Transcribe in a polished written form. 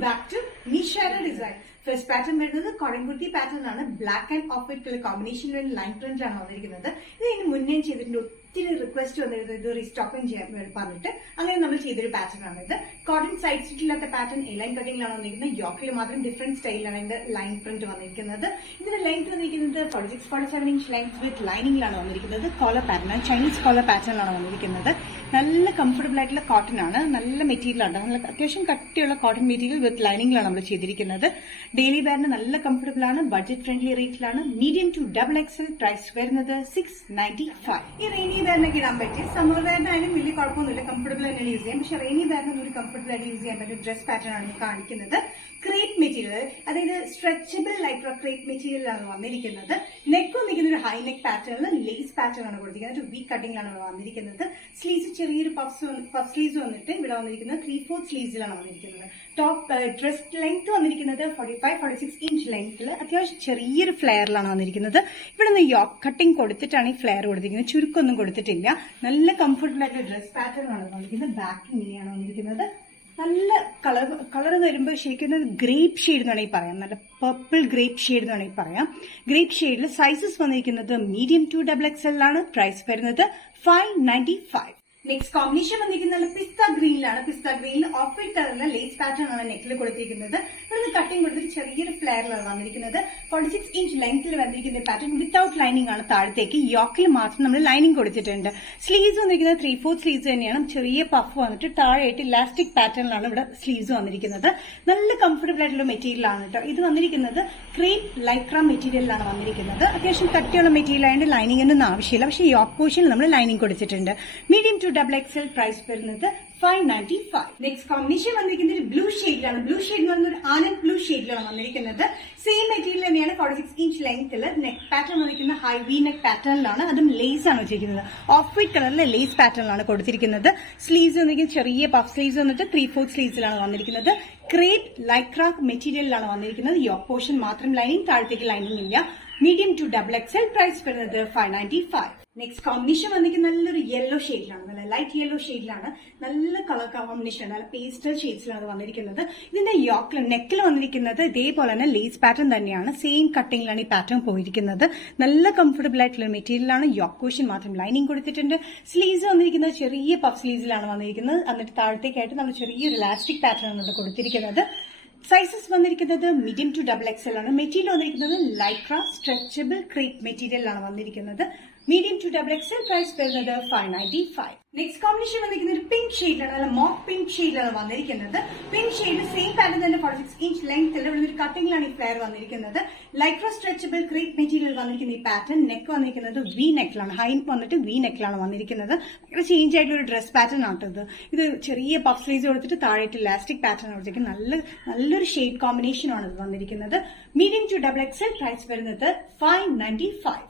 back to Nishara Design. First pattern വരുന്നത് cotton kurti pattern ആണ്. Black and off white colour കോമ്പിനേഷനിൽ line print ആണ് വന്നിരിക്കുന്നത്. ഇത് ഇതിന് മുന്നേ ചെയ്തിട്ടുണ്ട്. ഒത്തിരി റിക്വസ്റ്റ് വന്നിരുന്നത് ഇത് റീസ്റ്റോക്കിംഗ് ചെയ്യാൻ പറഞ്ഞിട്ട് അങ്ങനെ നമ്മൾ ചെയ്തൊരു പാറ്റേൺ ആണ് ഇത്. കോട്ടൺ സൈഡ് സ്റ്റിച്ചില്ലാത്ത പാറ്റേൺ ലൈൻ കട്ടിംഗിലാണ് വന്നിരിക്കുന്നത്. യോക്കിൽ മാത്രം ഡിഫറെന്റ് സ്റ്റൈലാണ് ഇതിന്റെ ലൈൻ പ്രിന്റ് വന്നിരിക്കുന്നത്. ഇതിന്റെ ലെങ്ത് വന്നിരിക്കുന്നത് 46-47 ഇഞ്ച് ലെങ്ത് വിത്ത് ലൈനിങ്ങിലാണ് വന്നിരിക്കുന്നത്. കോളർ പാറ്റേൺ ചൈനീസ് കോളർ പാറ്റേണിലാണ് വന്നിരിക്കുന്നത്. നല്ല കംഫർട്ടബിൾ ആയിട്ടുള്ള കോട്ടൺ ആണ്. നല്ല മെറ്റീരിയൽ ആണ്. നല്ല അത്യാവശ്യം കട്ടിയുള്ള കോട്ടൺ മെറ്റീരിയൽ വിത്ത് ലൈനിങ്ങിലാണ് നമ്മൾ ചെയ്തിരിക്കുന്നത്. ഡെയിലി വെയറിന് നല്ല കംഫർട്ടബിൾ ആണ്. ബഡ്ജറ്റ് ഫ്രണ്ട്ലി റേറ്റിലാണ്. മീഡിയം ടു XXL പ്രൈസ് വരുന്നത് 695. ഈ റെയിനി വെയറിനൊക്കെ ഇടാൻ പറ്റി. സമ്മർ വെയറിനായാലും വലിയ കുഴപ്പമൊന്നുമില്ല. കംഫർട്ടബിൾ തന്നെ യൂസ് ചെയ്യാം. പക്ഷെ റെയിനി വെയറിന് ഒരു കംഫർട്ടബിൾ ആയിട്ട് യൂസ് ചെയ്യാൻ പറ്റിയ ഡ്രസ് പാറ്റേൺ ആണ് കാണിക്കുന്നത്. ക്രേപ്പ് മെറ്റീരിയൽ, അതായത് സ്ട്രെച്ചബിൾ ആയിട്ടുള്ള ക്രേപ്പ് മെറ്റീരിയലാണ് വന്നിരിക്കുന്നത്. നെക്ക് വന്നിരിക്കുന്ന ഒരു ഹൈ നെക്ക് പാറ്റേണിൽ ലേസ് പാറ്റേൺ ആണ് കൊടുത്തിരിക്കുന്നത്. ഒരു വീ കട്ടിംഗിലാണ് വന്നിരിക്കുന്നത്. സ്ലീവ്സ് ചെറിയൊരു പഫ് സ്ലീവ്സ് വന്നിട്ട് ഇവിടെ വന്നിരിക്കുന്നത് 3/4 സ്ലീവ്സിലാണ് വന്നിരിക്കുന്നത്. ടോപ്പ് ഡ്രസ് ലെങ്ത് വന്നിരിക്കുന്നത് 45-46 ഇഞ്ച് ലെങ്ത്തിൽ അത്യാവശ്യം ചെറിയൊരു ഫ്ലെയറിലാണ് വന്നിരിക്കുന്നത്. ഇവിടെ നിന്ന് യോക്ക് കട്ടിംഗ് കൊടുത്തിട്ടാണ് ഈ ഫ്ലെയർ കൊടുത്തിരിക്കുന്നത്. ചുരുക്കൊന്നും കൊടുത്തിട്ടില്ല. നല്ല കംഫർട്ടബിൾ ആയിട്ടുള്ള ഡ്രസ് പാറ്റേൺ ആണ് വന്നിരിക്കുന്നത്. ബാക്ക് ഇങ്ങനെയാണ് വന്നിരിക്കുന്നത്. നല്ല കളർ വരുമ്പോൾ ശരിക്കും ഗ്രേപ്പ് ഷെയ്ഡ് എന്ന് വേണമെങ്കിൽ പറയാം. നല്ല പർപ്പിൾ ഗ്രേപ്പ് ഷെയ്ഡ് എന്ന് വേണമെങ്കിൽ പറയാം. ഗ്രേപ്പ് ഷെയ്ഡിൽ സൈസസ് വന്നിരിക്കുന്നത് മീഡിയം ടു XXL ആണ്. പ്രൈസ് വരുന്നത് 595. നെക്സ്റ്റ് കോമ്പിനേഷൻ വന്നിരിക്കുന്നത് പിസ്ത ഗ്രീനിലാണ്. പിസ്ത ഗ്രീനിൽ ഓഫ് വൈറ്റ് കളറിലെ ലേസ് പാറ്റേൺ ആണ് നെക്കിൽ കൊടുത്തിരിക്കുന്നത്. ഇവിടെ കട്ടിംഗ് കൊടുത്തിട്ട് ചെറിയൊരു ഫ്ലെയറിലാണ് വന്നിരിക്കുന്നത്. 46 ഇഞ്ച് ലെങ്ത്തിൽ വന്നിരിക്കുന്ന പാറ്റേൺ വിത്തൌട്ട് ലൈനിങ് ആണ്. താഴത്തേക്ക് യോക്കിൽ മാത്രം നമ്മൾ ലൈനിങ് കൊടുത്തിട്ടുണ്ട്. സ്ലീവ്സ് വന്നിരിക്കുന്നത് 3/4 സ്ലീവ്സ് തന്നെയാണ്. ചെറിയ പഫ് വന്നിട്ട് താഴെയായിട്ട് ഇലാസ്റ്റിക് പാറ്റേണിലാണ് ഇവിടെ സ്ലീവ്സ് വന്നിരിക്കുന്നത്. നല്ല കംഫർട്ടബിൾ ആയിട്ടുള്ള മെറ്റീരിയൽ ആണ് കേട്ടോ. ഇത് വന്നിരിക്കുന്നത് ക്രേപ്പ് ലൈക്ര മെറ്റീരിയലിലാണ് വന്നിരിക്കുന്നത്. അത്യാവശ്യം കട്ടിയുള്ള മെറ്റീരിയൽ ആയതുകൊണ്ട് ലൈനിങ്ങിനൊന്നും ആവശ്യമില്ല. പക്ഷേ യോക്ക് പോർഷനിൽ നമ്മൾ ലൈനിങ് കൊടുത്തിട്ടുണ്ട്. മീഡിയം ടു XXL പ്രൈസ് വരുന്നത് 595. നെക്സ്റ്റ് കോമ്പിനേഷൻ വന്നിരിക്കുന്നത് ഒരു ബ്ലൂ ഷെയ്ഡിലാണ്. ബ്ലൂ ഷെയ്ഡ് എന്ന് പറഞ്ഞ ഒരു ആനന്ദ് ബ്ലൂ ഷെയ്ഡിലാണ് വന്നിരിക്കുന്നത്. സെയിം മെറ്റീരിയൽ തന്നെയാണ്. 46 ഇഞ്ച് ലെങ്ത്തിൽ നെക്ക് പാറ്റേൺ വന്നിരിക്കുന്ന ഹൈ വി നെക്ക് പാറ്റേണിലാണ്. അതും ലേസ് ആണ് വെച്ചിരിക്കുന്നത്. ഓഫ് വൈറ്റ് കളറിലെ ലേസ് പാറ്റേണിലാണ് കൊടുത്തിരിക്കുന്നത്. സ്ലീവ്സ് വന്നിരിക്കുന്നത് ചെറിയ പഫ് സ്ലീവ്സ് വന്നിട്ട് 3/4 സ്ലീവ്സിലാണ് വന്നിരിക്കുന്നത്. ക്രേപ്പ് ലൈക്ര മെറ്റീരിയലിലാണ് വന്നിരിക്കുന്നത്. യോക്ക് പോർഷൻ മാത്രം ലൈനിങ്, താഴത്തേക്ക് ലൈനിങ് ഇല്ല. മീഡിയം ടു XXL പ്രൈസ് വരുന്നത് 595. നെക്സ്റ്റ് കോമ്പിനേഷൻ വന്നിരിക്കുന്നത് നല്ലൊരു യെല്ലോ ഷെയ്ഡിലാണ്. നല്ല ലൈറ്റ് യെല്ലോ ഷെയ്ഡിലാണ്. നല്ല കളർ കോമ്പിനേഷൻ, നല്ല പേസ്റ്റൽ ഷെയ്ഡ്സിലാണ് വന്നിരിക്കുന്നത്. ഇതിന്റെ യോക്കിൽ നെക്കിൽ വന്നിരിക്കുന്നത് ഇതേപോലെ തന്നെ ലേസ് പാറ്റേൺ തന്നെയാണ്. സെയിം കട്ടിങ്ങിലാണ് ഈ പാറ്റേൺ പോയിരിക്കുന്നത്. നല്ല കംഫർട്ടബിൾ ആയിട്ടുള്ള മെറ്റീരിയലാണ്. യോക്ക് പോർഷൻ മാത്രം ലൈനിങ് കൊടുത്തിട്ടുണ്ട്. സ്ലീവ്സ് വന്നിരിക്കുന്നത് ചെറിയ പഫ് സ്ലീവ്സിലാണ് വന്നിരിക്കുന്നത്. എന്നിട്ട് താഴത്തേക്കായിട്ട് നമ്മൾ ചെറിയൊരു ഇലാസ്റ്റിക് പാറ്റേൺ ആണ് കൊടുത്തിരിക്കുന്നത്. സൈസസ് വന്നിരിക്കുന്നത് മീഡിയം ടു XXL ആണ്. മെറ്റീരിയൽ വന്നിരിക്കുന്നത് ലൈക്ര സ്ട്രെച്ചബിൾ ക്രേപ്പ് മെറ്റീരിയലാണ് വന്നിരിക്കുന്നത്. മീഡിയം ടു XXL പ്രൈസ് വരുന്നത് 595. നെക്സ്റ്റ് കോമ്പിനേഷൻ വന്നിരിക്കുന്നത് ഒരു പിങ്ക് ഷെയ്ഡിലാണ്. നല്ല മോക്ക് പിങ്ക് ഷെയ്ഡിലാണ് വന്നിരിക്കുന്നത്. പിങ്ക് ഷെയ്ഡ് സെയിം പാറ്റേൺ തന്നെ 46 ഇഞ്ച് ലെങ്ത്തിൽ ഇവിടെ ഒരു കട്ടിംഗിലാണ് ഈ ഫ്ലെയർ വന്നിരിക്കുന്നത്. ലൈക്ര സ്ട്രെച്ചബിൾ ക്രേപ്പ് മെറ്റീരിയൽ വന്നിരിക്കുന്ന ഈ പാറ്റേൺ നെക്ക് വന്നിരിക്കുന്നത് വി നെക്കിലാണ്. ഹൈ വന്നിട്ട് വി നെക്കിലാണ് വന്നിരിക്കുന്നത്. ഭയങ്കര ചേഞ്ച് ആയിട്ടുള്ള ഒരു ഡ്രസ് പാറ്റേൺ ആട്ടത്. ഇത് ചെറിയ പഫ് സ്ലീവ്സ് കൊടുത്തിട്ട് താഴെയിട്ട് ഇലാസ്റ്റിക് പാറ്റേൺ കൊടുത്തിരിക്കുന്നത്. നല്ലൊരു ഷെയ്ഡ് കോമ്പിനേഷനാണ് ഇത് വന്നിരിക്കുന്നത്. മീഡിയം ടു XXL പ്രൈസ് വരുന്നത് 595.